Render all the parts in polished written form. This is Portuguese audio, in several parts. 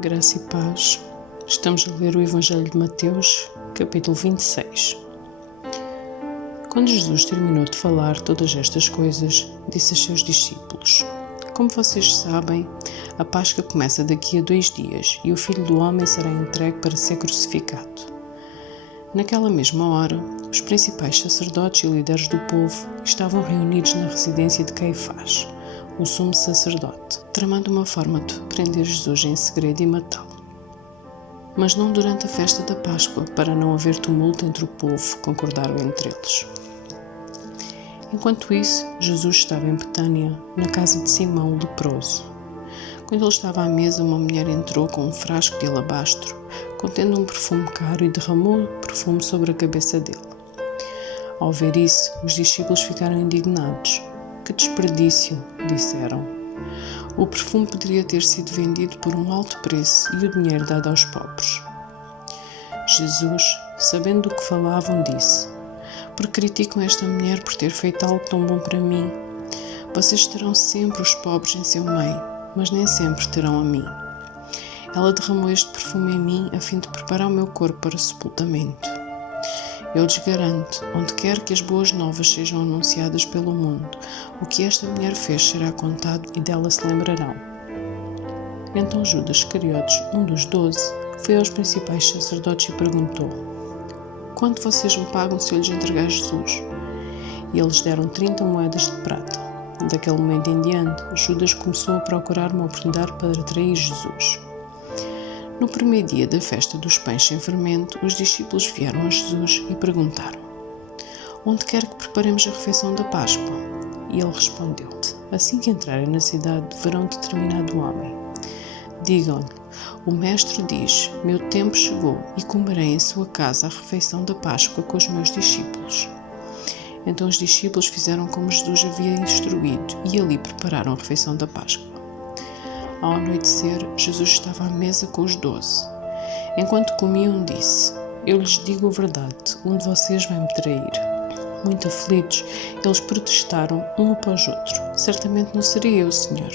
Graça e paz. Estamos a ler o Evangelho de Mateus, capítulo 26. Quando Jesus terminou de falar todas estas coisas, disse aos seus discípulos: Como vocês sabem, a Páscoa começa daqui a 2 dias e o Filho do Homem será entregue para ser crucificado. Naquela mesma hora, os principais sacerdotes e líderes do povo estavam reunidos na residência de Caifás, o sumo sacerdote, tramando uma forma de prender Jesus em segredo e matá-lo. Mas não durante a festa da Páscoa, para não haver tumulto entre o povo, concordaram entre eles. Enquanto isso, Jesus estava em Betânia, na casa de Simão o leproso. Quando ele estava à mesa, uma mulher entrou com um frasco de alabastro, contendo um perfume caro, e derramou o perfume sobre a cabeça dele. Ao ver isso, os discípulos ficaram indignados. Que desperdício, disseram. O perfume poderia ter sido vendido por um alto preço e o dinheiro dado aos pobres. Jesus, sabendo do que falavam, disse: Porque criticam esta mulher por ter feito algo tão bom para mim? Vocês terão sempre os pobres em seu meio, mas nem sempre terão a mim. Ela derramou este perfume em mim a fim de preparar o meu corpo para o sepultamento. Eu lhes garanto, onde quer que as boas novas sejam anunciadas pelo mundo, o que esta mulher fez será contado e dela se lembrarão. Então Judas Iscariotes, um dos 12, foi aos principais sacerdotes e perguntou: Quanto vocês me pagam se eu lhes entregar Jesus? E eles deram 30 moedas de prata. Daquele momento em diante, Judas começou a procurar uma oportunidade para trair Jesus. No primeiro dia da festa dos pães sem fermento, os discípulos vieram a Jesus e perguntaram: Onde quer que preparemos a refeição da Páscoa? E ele respondeu: Assim que entrarem na cidade, verão determinado homem. Digam-lhe: O mestre diz: Meu tempo chegou e comerei em sua casa a refeição da Páscoa com os meus discípulos. Então os discípulos fizeram como Jesus havia instruído e ali prepararam a refeição da Páscoa. Ao anoitecer, Jesus estava à mesa com os 12. Enquanto comiam, disse: Eu lhes digo a verdade, um de vocês vai me trair. Muito aflitos, eles protestaram um após outro: Certamente não seria eu, Senhor.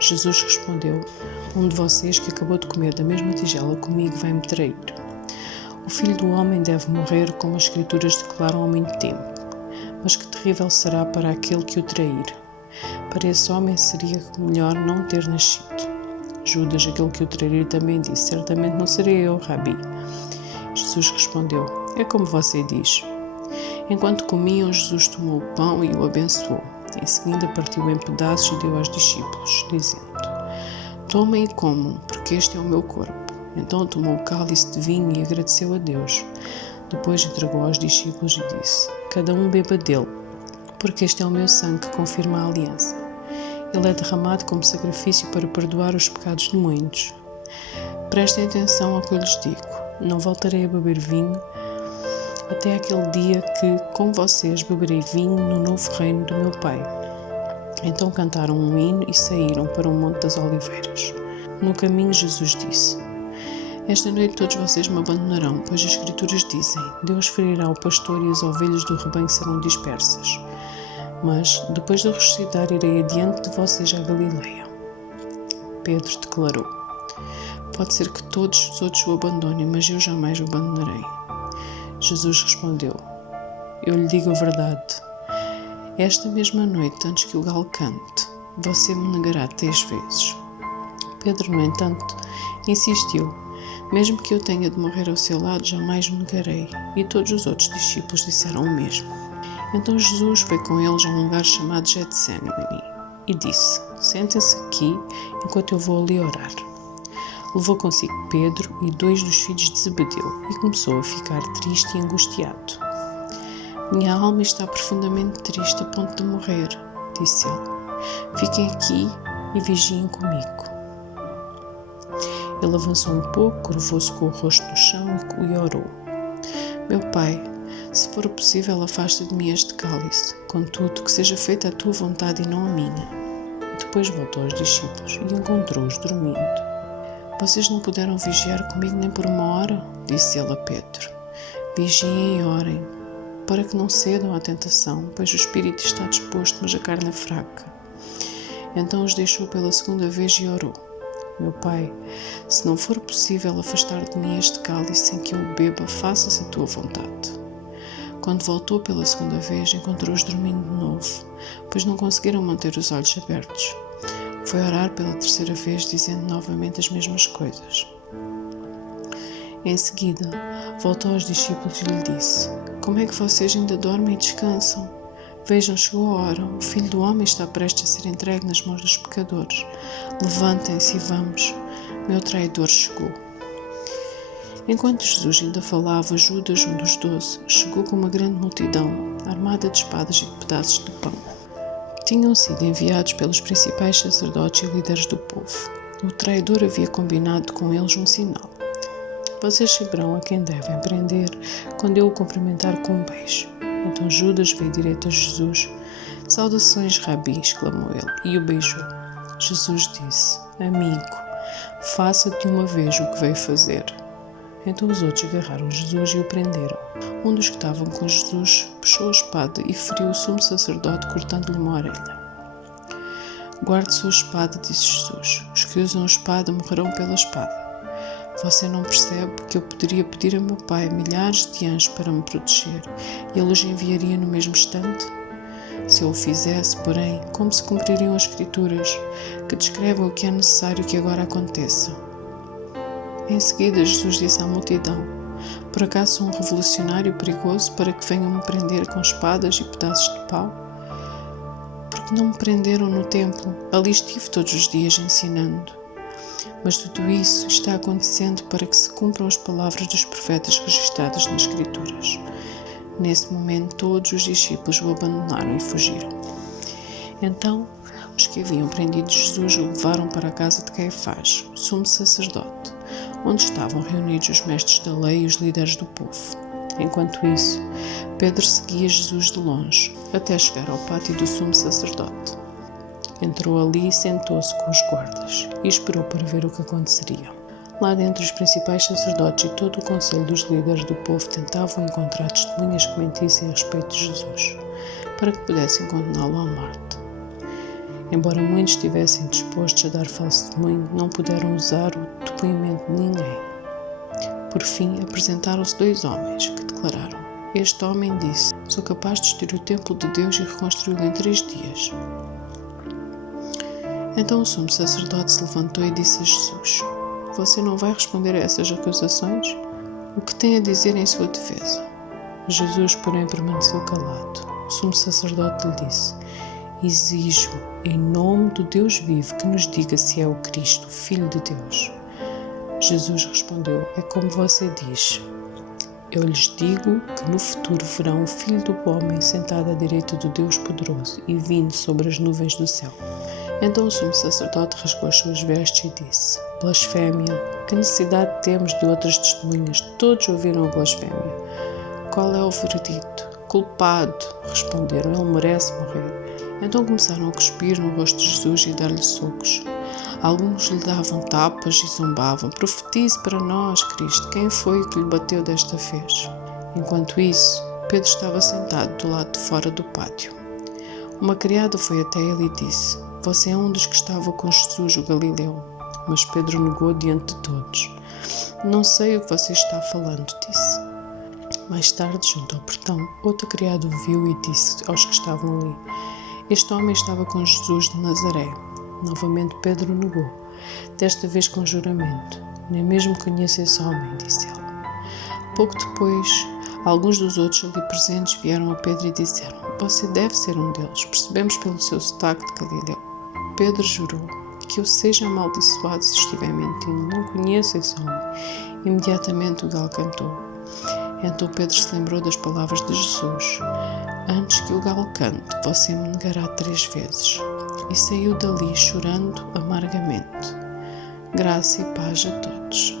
Jesus respondeu: Um de vocês que acabou de comer da mesma tigela comigo vai me trair. O Filho do Homem deve morrer, como as Escrituras declaram há muito tempo. Mas que terrível será para aquele que o trair. Para esse homem seria melhor não ter nascido. Judas, aquele que o trairia, também disse: Certamente não serei eu, Rabi. Jesus respondeu: É como você diz. Enquanto comiam, Jesus tomou o pão e o abençoou. Em seguida partiu em pedaços e deu aos discípulos, dizendo: Tomem e comam, porque este é o meu corpo. Então tomou o cálice de vinho e agradeceu a Deus. Depois entregou aos discípulos e disse: Cada um beba dele, porque este é o meu sangue que confirma a aliança. Ele é derramado como sacrifício para perdoar os pecados de muitos. Prestem atenção ao que eu lhes digo: não voltarei a beber vinho até aquele dia que, com vocês, beberei vinho no novo reino do meu Pai. Então cantaram um hino e saíram para o Monte das Oliveiras. No caminho, Jesus disse: Esta noite todos vocês me abandonarão, pois as Escrituras dizem: Deus ferirá o pastor e as ovelhas do rebanho serão dispersas. Mas, depois de ressuscitar, irei adiante de vocês à Galileia. Pedro declarou: Pode ser que todos os outros o abandonem, mas eu jamais o abandonarei. Jesus respondeu: Eu lhe digo a verdade. Esta mesma noite, antes que o galo cante, você me negará 3 vezes. Pedro, no entanto, insistiu: Mesmo que eu tenha de morrer ao seu lado, jamais o negarei. E todos os outros discípulos disseram o mesmo. Então Jesus foi com eles a um lugar chamado Getsêmani e disse: Sentem-se aqui enquanto eu vou ali orar. Levou consigo Pedro e 2 dos filhos de Zebedeu e começou a ficar triste e angustiado. Minha alma está profundamente triste a ponto de morrer, disse ele. Fiquem aqui e vigiem comigo. Ele avançou um pouco, curvou-se com o rosto no chão e orou: Meu Pai, se for possível, afasta de mim este cálice. Contudo, que seja feita a tua vontade e não a minha. Depois voltou aos discípulos e encontrou-os dormindo. Vocês não puderam vigiar comigo nem por 1 hora? Disse ele a Pedro. Vigiem e orem, para que não cedam à tentação, pois o espírito está disposto, mas a carne é fraca. Então os deixou pela 2ª vez e orou: Meu Pai, se não for possível afastar de mim este cálice sem que eu o beba, faça-se a tua vontade. Quando voltou pela segunda vez, encontrou-os dormindo de novo, pois não conseguiram manter os olhos abertos. Foi orar pela terceira vez, dizendo novamente as mesmas coisas. Em seguida, voltou aos discípulos e lhe disse: Como é que vocês ainda dormem e descansam? Vejam, chegou a hora, o Filho do Homem está prestes a ser entregue nas mãos dos pecadores. Levantem-se e vamos, meu traidor chegou. Enquanto Jesus ainda falava, Judas, um dos 12, chegou com uma grande multidão, armada de espadas e de pedaços de pão. Tinham sido enviados pelos principais sacerdotes e líderes do povo. O traidor havia combinado com eles um sinal. Vocês saberão a quem devem prender quando eu o cumprimentar com um beijo. Então Judas veio direito a Jesus. Saudações, Rabi, exclamou ele, e o beijou. Jesus disse: Amigo, faça de uma vez o que veio fazer. Então os outros agarraram Jesus e o prenderam. Um dos que estavam com Jesus puxou a espada e feriu o sumo sacerdote, cortando-lhe uma orelha. Guarde sua espada, disse Jesus. Os que usam a espada morrerão pela espada. Você não percebe que eu poderia pedir a meu Pai milhares de anjos para me proteger e ele os enviaria no mesmo instante? Se eu o fizesse, porém, como se cumpririam as Escrituras, que descrevem o que é necessário que agora aconteça? Em seguida, Jesus disse à multidão: Por acaso sou um revolucionário perigoso para que venham me prender com espadas e pedaços de pau? Porque não me prenderam no templo, ali estive todos os dias ensinando. Mas tudo isso está acontecendo para que se cumpram as palavras dos profetas registradas nas Escrituras. Nesse momento, todos os discípulos o abandonaram e fugiram. Então, os que haviam prendido Jesus o levaram para a casa de Caifás, sumo sacerdote, onde estavam reunidos os mestres da lei e os líderes do povo. Enquanto isso, Pedro seguia Jesus de longe, até chegar ao pátio do sumo sacerdote. Entrou ali e sentou-se com os guardas e esperou para ver o que aconteceria. Lá dentro, os principais sacerdotes e todo o conselho dos líderes do povo tentavam encontrar testemunhas que mentissem a respeito de Jesus, para que pudessem condená-lo à morte. Embora muitos estivessem dispostos a dar falso testemunho, não puderam usar o depoimento de ninguém. Por fim, apresentaram-se 2 homens que declararam: Este homem disse: Sou capaz de destruir o templo de Deus e reconstruí-lo em 3 dias. Então o sumo sacerdote se levantou e disse a Jesus: Você não vai responder a essas acusações? O que tem a dizer em sua defesa? Jesus, porém, permaneceu calado. O sumo sacerdote lhe disse: Exijo, em nome do Deus vivo, que nos diga se é o Cristo, o Filho de Deus. Jesus respondeu: É como você diz. Eu lhes digo que no futuro verão o Filho do Homem sentado à direita do Deus Poderoso e vindo sobre as nuvens do céu. Então o sumo sacerdote rasgou as suas vestes e disse: Blasfémia! Que necessidade temos de outras testemunhas? Todos ouviram a blasfémia. Qual é o veredito? Culpado! Responderam: Ele merece morrer. Então começaram a cuspir no rosto de Jesus e a dar-lhe socos. Alguns lhe davam tapas e zombavam: Profetize para nós, Cristo, quem foi que lhe bateu desta vez? Enquanto isso, Pedro estava sentado do lado de fora do pátio. Uma criada foi até ele e disse: Você é um dos que estava com Jesus, o Galileu. Mas Pedro negou diante de todos. Não sei o que você está falando, disse. Mais tarde, junto ao portão, outra criada o viu e disse aos que estavam ali: Este homem estava com Jesus de Nazaré. Novamente Pedro negou, desta vez com juramento: Nem mesmo conheço esse homem, disse ele. Pouco depois, alguns dos outros ali presentes vieram a Pedro e disseram: Você deve ser um deles, percebemos pelo seu sotaque de Galileu. Pedro jurou: Que eu seja amaldiçoado se estiver mentindo, não conheço esse homem. Imediatamente o galo cantou. Então Pedro se lembrou das palavras de Jesus: Antes que o galo cante, você me negará 3 vezes. E saiu dali chorando amargamente. Graça e paz a todos.